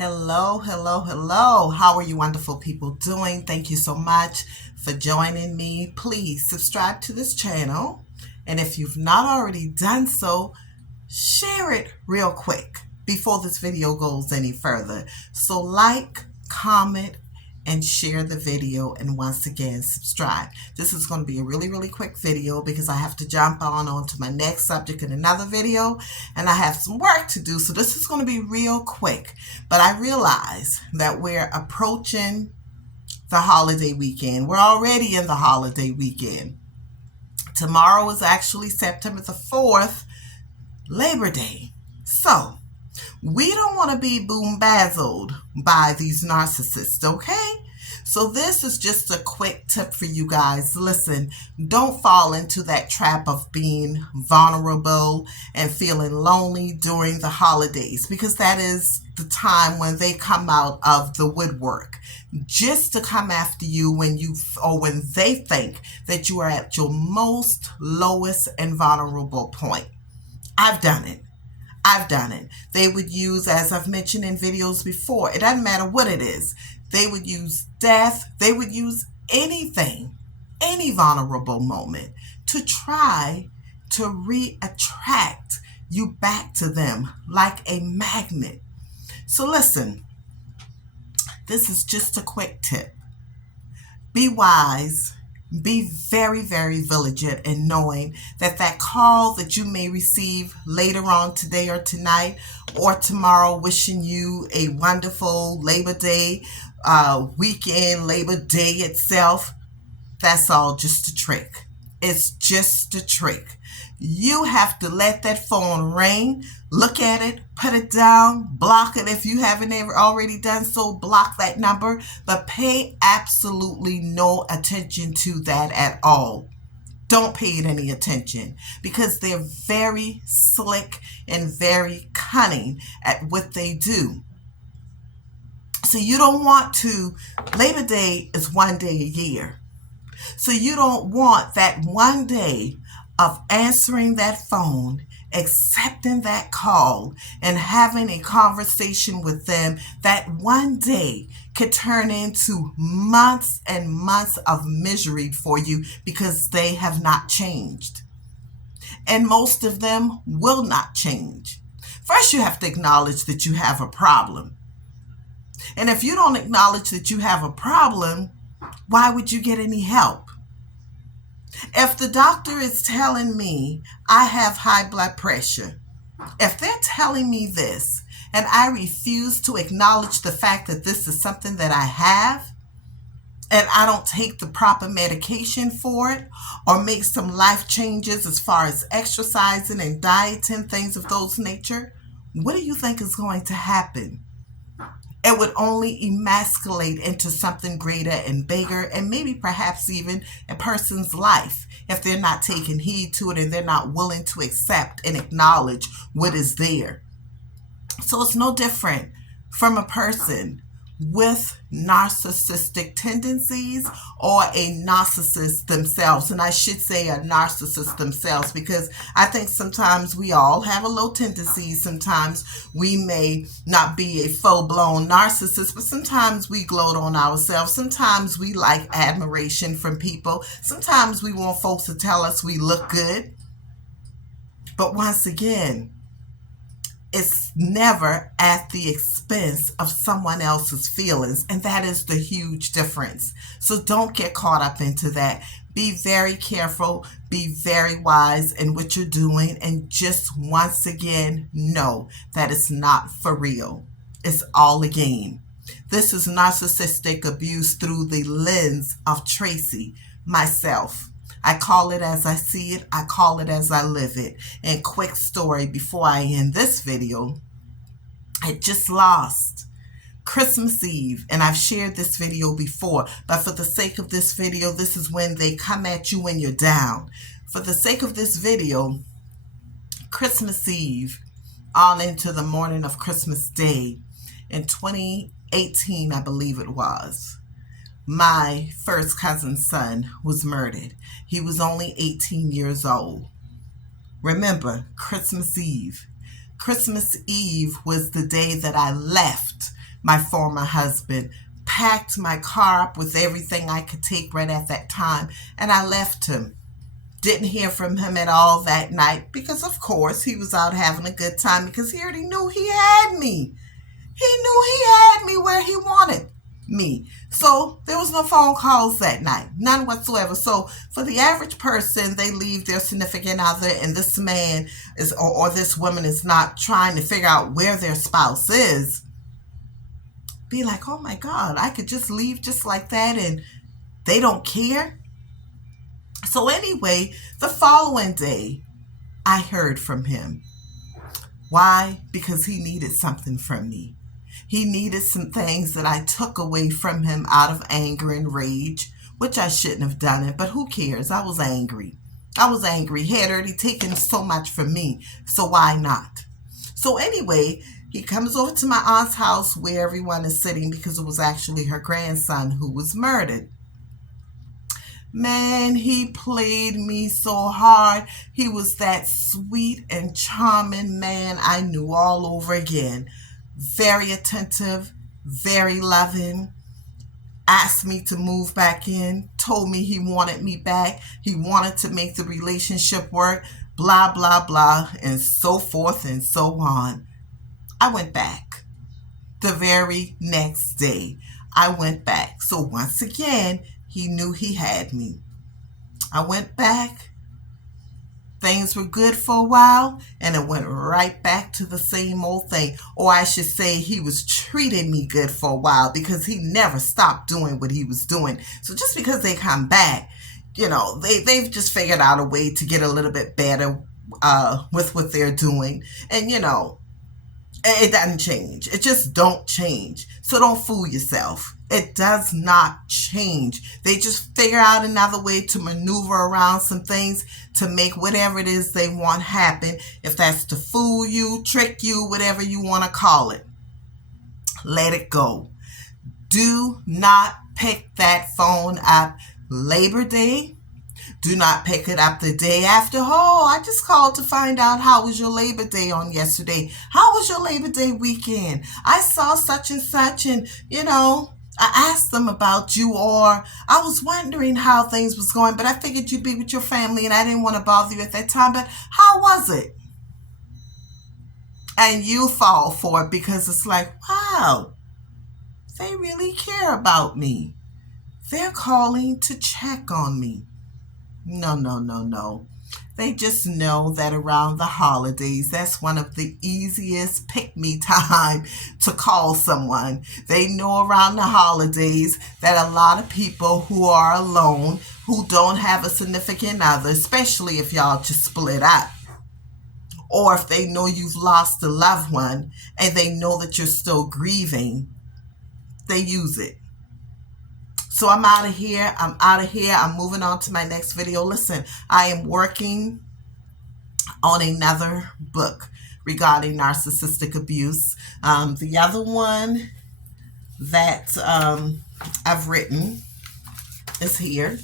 Hello, hello, hello. How are you wonderful people doing? Thank you so much for joining me. Please subscribe to this channel. And if you've not already done so, share it real quick before this video goes any further. So like, comment, and share the video, and once again subscribe. This is going to be a really quick video because I have to jump onto my next subject in another video, and I have some work to do, so this is going to be real quick. But I realize that we're approaching the holiday weekend. We're already in the holiday weekend. Tomorrow is actually September the 4th, Labor Day. So we don't want to be boombazzled by these narcissists, okay? So this is just a quick tip for you guys. Listen, don't fall into that trap of being vulnerable and feeling lonely during the holidays, because that is the time when they come out of the woodwork just to come after you when they think that you are at your most lowest and vulnerable point. I've done it. They would use, as I've mentioned in videos before, it doesn't matter what it is. They would use death. They would use anything, any vulnerable moment to try to reattract you back to them like a magnet. So listen, this is just a quick tip. Be wise. Be very vigilant in knowing that call that you may receive later on today or tonight or tomorrow wishing you a wonderful Labor Day weekend, Labor Day itself, that's all just a trick. It's just a trick. You have to let that phone ring, look at it, put it down, block it. If you haven't already done so, block that number, but pay absolutely no attention to that at all. Don't pay it any attention, because they're very slick and very cunning at what they do. So you don't want to, Labor Day is one day a year. So you don't want that one day of answering that phone, accepting that call, and having a conversation with them. That one day could turn into months and months of misery for you because they have not changed. And most of them will not change. First, you have to acknowledge that you have a problem. And if you don't acknowledge that you have a problem, why would you get any help? If the doctor is telling me I have high blood pressure, if they're telling me this and I refuse to acknowledge the fact that this is something that I have, and I don't take the proper medication for it or make some life changes as far as exercising and dieting, things of those nature, what do you think is going to happen? It would only emasculate into something greater and bigger, and maybe perhaps even a person's life, if they're not taking heed to it and they're not willing to accept and acknowledge what is there. So it's no different from a person with narcissistic tendencies or a narcissist themselves. And I should say a narcissist themselves, because I think sometimes we all have a low tendency. Sometimes we may not be a full-blown narcissist, but sometimes we gloat on ourselves. Sometimes we like admiration from people. Sometimes we want folks to tell us we look good. But once again, it's never at the expense of someone else's feelings, and that is the huge difference. So don't get caught up into that. Be very careful, be very wise in what you're doing, and just once again know that it's not for real. It's all a game. This is narcissistic abuse through the lens of Tracy, myself. I call it as I see it. I call it as I live it. And quick story before I end this video. I just lost Christmas Eve, and I've shared this video before, but for the sake of this video, this is when they come at you when you're down. For the sake of this video, Christmas Eve on into the morning of Christmas Day in 2018, I believe it was, my first cousin's son was murdered. He was only 18 years old. Remember, Christmas Eve. Christmas Eve was the day that I left my former husband, packed my car up with everything I could take right at that time, and I left him. Didn't hear from him at all that night because, of course, he was out having a good time because he already knew he had me. He knew he had me where he wanted me. So there was no phone calls that night, none whatsoever. So for the average person, they leave their significant other, and this man is or this woman is not trying to figure out where their spouse is. Be like, oh my God, I could just leave just like that and they don't care. So anyway, the following day, I heard from him. Why? Because he needed something from me. He needed some things that I took away from him out of anger and rage, which I shouldn't have done it, but who cares? I was angry. He had already taken so much from me, so why not? So anyway, he comes over to my aunt's house where everyone is sitting because it was actually her grandson who was murdered. Man, he played me so hard. He was that sweet and charming man I knew all over again. Very attentive, very loving, asked me to move back in, told me he wanted me back, he wanted to make the relationship work, blah, blah, blah, and so forth and so on. I went back. The very next day, I went back. So once again, he knew he had me. I went back. Things were good for a while, and it went right back to the same old thing. Or I should say he was treating me good for a while because he never stopped doing what he was doing. So just because they come back, they've just figured out a way to get a little bit better with what they're doing. And, it doesn't change. It just don't change. So don't fool yourself. It does not change. They just figure out another way to maneuver around some things to make whatever it is they want happen. If that's to fool you, trick you, whatever you want to call it. Let it go. Do not pick that phone up Labor Day. Do not pick it up the day after. Oh, I just called to find out how was your Labor Day on yesterday. How was your Labor Day weekend? I saw such and such, and, I asked them about you, or I was wondering how things was going, but I figured you'd be with your family and I didn't want to bother you at that time, but how was it? And you fall for it because it's like, wow, they really care about me. They're calling to check on me. No. They just know that around the holidays, that's one of the easiest pick-me time to call someone. They know around the holidays that a lot of people who are alone, who don't have a significant other, especially if y'all just split up, or if they know you've lost a loved one and they know that you're still grieving, they use it. So I'm out of here. I'm moving on to my next video. Listen, I am working on another book regarding narcissistic abuse. The other one that I've written is here,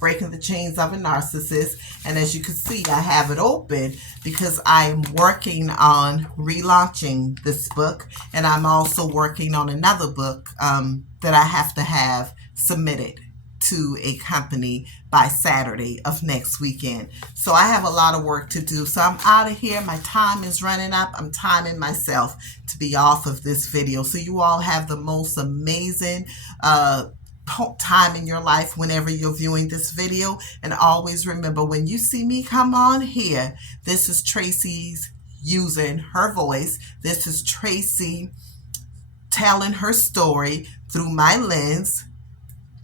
Breaking the Chains of a Narcissist. And as you can see, I have it open because I am working on relaunching this book. And I'm also working on another book that I have to have submitted to a company by Saturday of next weekend. So I have a lot of work to do. So I'm out of here. My time is running up. I'm timing myself to be off of this video. So you all have the most amazing time in your life whenever you're viewing this video. And always remember, when you see me come on here, this is Tracy's using her voice. This is Tracy telling her story through my lens.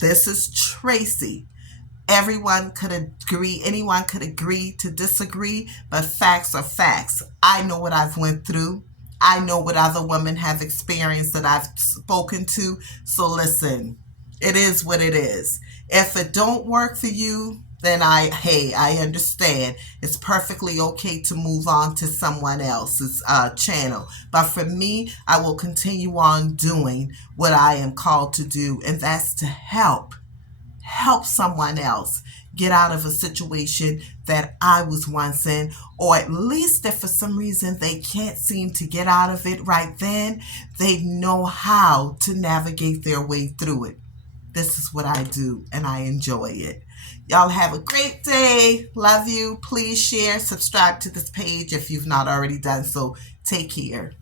This is Tracy. Everyone could agree, anyone could agree to disagree, but facts are facts. I know what I've went through. I know what other women have experienced that I've spoken to. So listen, it is what it is. If it don't work for you, then I understand. It's perfectly okay to move on to someone else's channel. But for me, I will continue on doing what I am called to do, and that's to help help someone else get out of a situation that I was once in, or at least if for some reason they can't seem to get out of it right then, they know how to navigate their way through it. This is what I do, and I enjoy it. Y'all have a great day. Love you. Please share, subscribe to this page if you've not already done so. Take care.